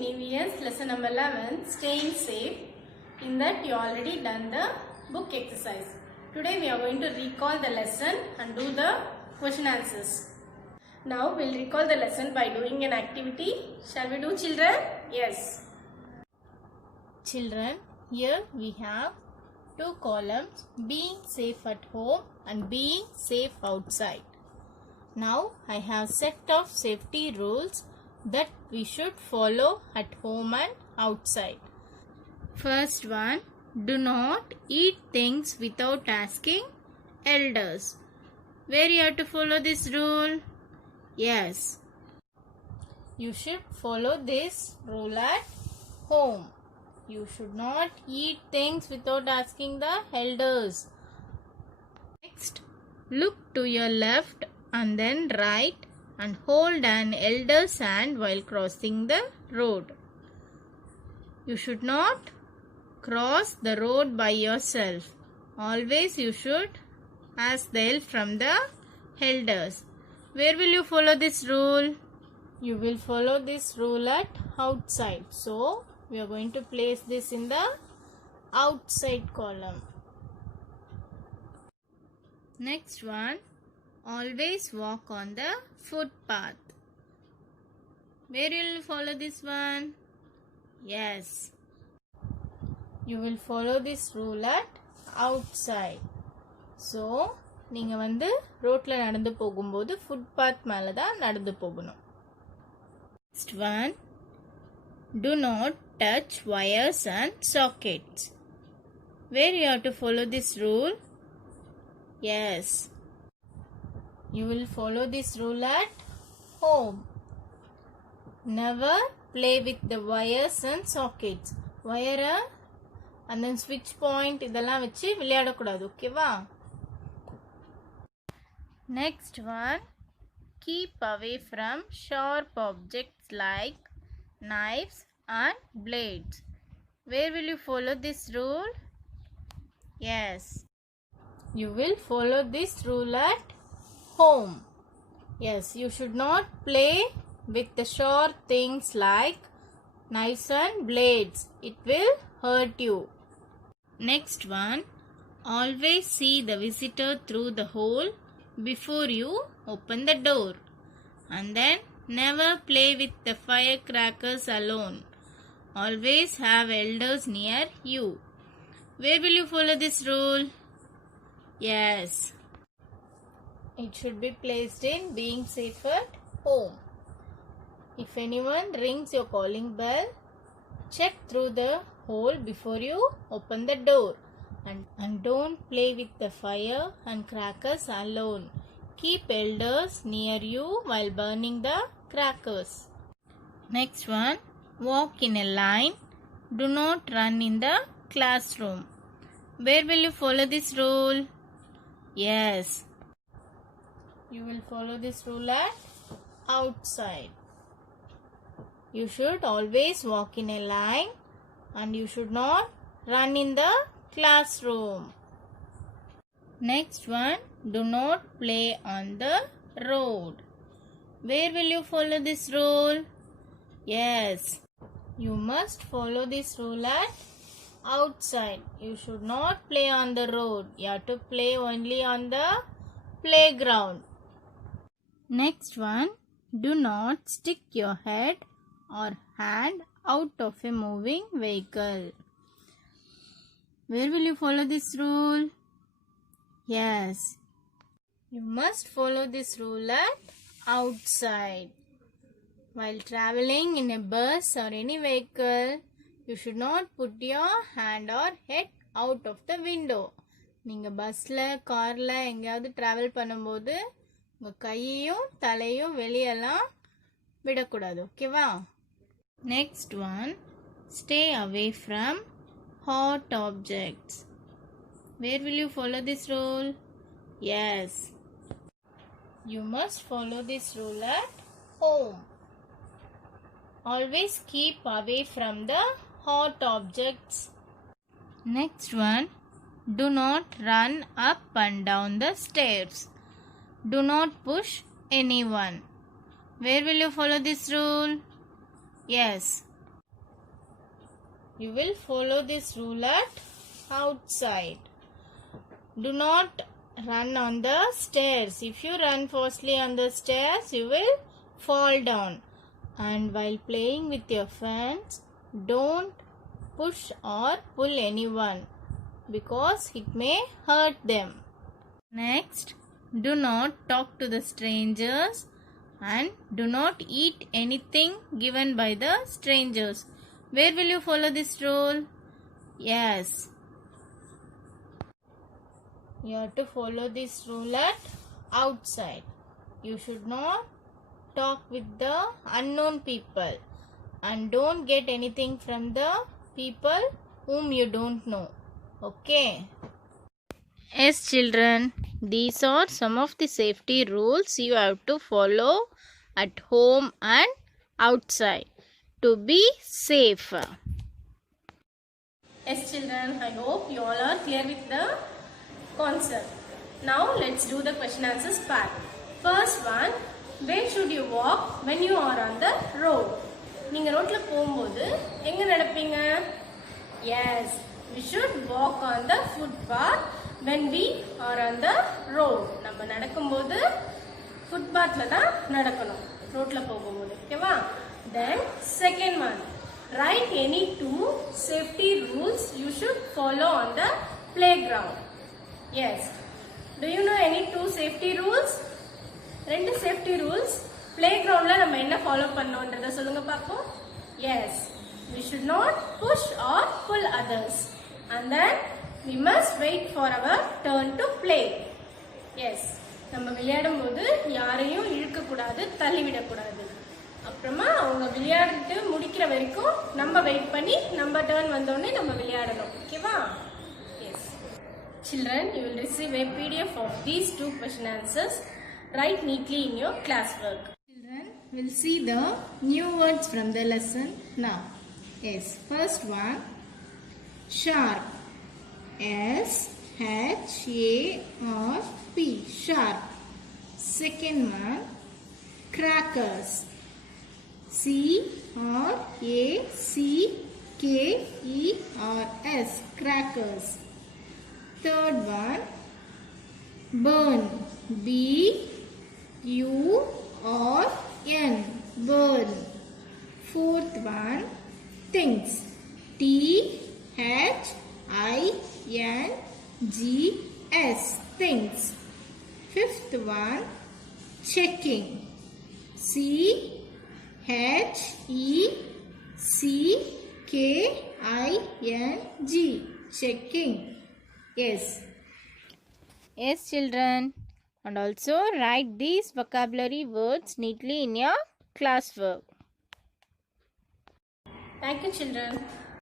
in EVS lesson number 11, staying safe. In that you already done the book exercise. Today we are going to recall the lesson and do the question answers. Now we'll recall the lesson by doing an activity. Shall we do, children? Yes. Children, here we have two columns, being safe at home and being safe outside. Now I have set of safety rules that we should follow at home and outside. First one, do not eat things without asking elders. Where you have to follow this rule? Yes, you should follow this rule at home. You should not eat things without asking the elders. Next, look to your left and then right and hold an elder's hand while crossing the road. You should not cross the road by yourself. Always you should ask the help from the elders. Where will you follow this rule? You will follow this rule at outside. So, we are going to place this in the outside column. Next one, always walk on the footpath. Where will you follow this one? Yes, you will follow this rule at outside. So, நீங்க வந்து ரோட்ல நடந்து போகும்போது footpath மேல தான் நடந்து போகணும். Next one, do not touch wires and sockets. Where you have to follow this rule? Yes, you will follow this rule at home. Never play with the wires and sockets. Wire and then switch point இதெல்லாம் வச்சு விளையாடக்கூடாது, ஓகேவா? Next one, keep away from sharp objects like knives and blades. Where will you follow this rule? Yes, you will follow this rule at home. Yes, you should not play with the sharp things like knives and blades. It will hurt you. Next one, always see the visitor through the hole before you open the door. And then never play with the firecrackers alone. Always have elders near you. Where will you follow this rule? Yes, it should be placed in being safe at home. If anyone rings your calling bell, check through the hole before you open the door. And don't play with the fire and crackers alone. Keep elders near you while burning the crackers. Next one, walk in a line. Do not run in the classroom. Where will you follow this rule? Yes, you will follow this rule at outside. You should always walk in a line and you should not run in the classroom. Next one, do not play on the road. Where will you follow this rule? Yes, you must follow this rule at outside. You should not play on the road. You have to play only on the playground. Next one, do not stick your head or hand out of a moving vehicle. Where will you follow this rule? Yes, you must follow this rule at outside. While traveling in a bus or any vehicle, you should not put your hand or head out of the window. நீங்க பஸ்ல கார்ல எங்கயாவது travel பண்ணும்போது உங்க கையையும் தலையும் வெளியெல்லாம் விடக்கூடாது, ஓகேவா? Next one, stay away from hot objects. Where will you follow this rule? Yes, you must follow this rule at home. Always keep away from the hot objects. Next one, do not run up and down the stairs. Do not push anyone. Where will you follow this rule? Yes, you will follow this rule at outside. Do not run on the stairs. If you run fastly on the stairs, you will fall down. And while playing with your friends, don't push or pull anyone because it may hurt them. Next, do not talk to the strangers and do not eat anything given by the strangers. Where will you follow this rule? Yes, you have to follow this rule at outside. You should not talk with the unknown people and don't get anything from the people whom you don't know. Okay? Yes, children, these are some of the safety rules you have to follow at home and outside to be safe. Yes, children, I hope you all are clear with the concept. Now let's do the question answers part. First one, where should you walk when you are on the road? நீங்கள் ரோட்டில் போகும்போது எங்கே நடப்பீங்க? Yes, we should walk on the footpath when we are on the road. நம்ம நடக்கும்போது footpathல தான் நடக்கணும் ரோட்டில் போகும்போது. ஓகேவா? Then second one, write any two safety rules you should follow on the playground. Yes, do you know any two safety rules? ரெண்டு safety rules பிளேகிரவுண்ட்ல நம்ம என்ன ஃபாலோ பண்ணோன்றத சொல்லுங்க பாப்போம். Yes, we should not push or pull others and then we must wait for our turn to play. Yes, நம்ம விளையாடும் போது யாரையும் இழுக்க கூடாது, தள்ளி விட கூடாது. அப்புறமா அவங்க விளையாடிட்டு முடிக்கிற வரைக்கும் நம்ம வெயிட் பண்ணி நம்ம டர்ன் வந்தோடனே நம்ம விளையாடணும். ஓகேவா? Yes. Children, you will receive a PDF of these two question answers. Write neatly in your classwork. Children will see the new words from the lesson now. Yes, first one, sharp. S-H-A-R-P, sharp. Second one, crackers. C-R-A-C-K-E-R-S, crackers. Third one, burn. B-U-R-N, burn. Fourth one, things. T-H-I-N-G-S, things. Fifth one, checking. C-H-E-C-K-I-N-G, checking. Yes. Yes, children. And also write these vocabulary words neatly in your classwork. Thank you, children.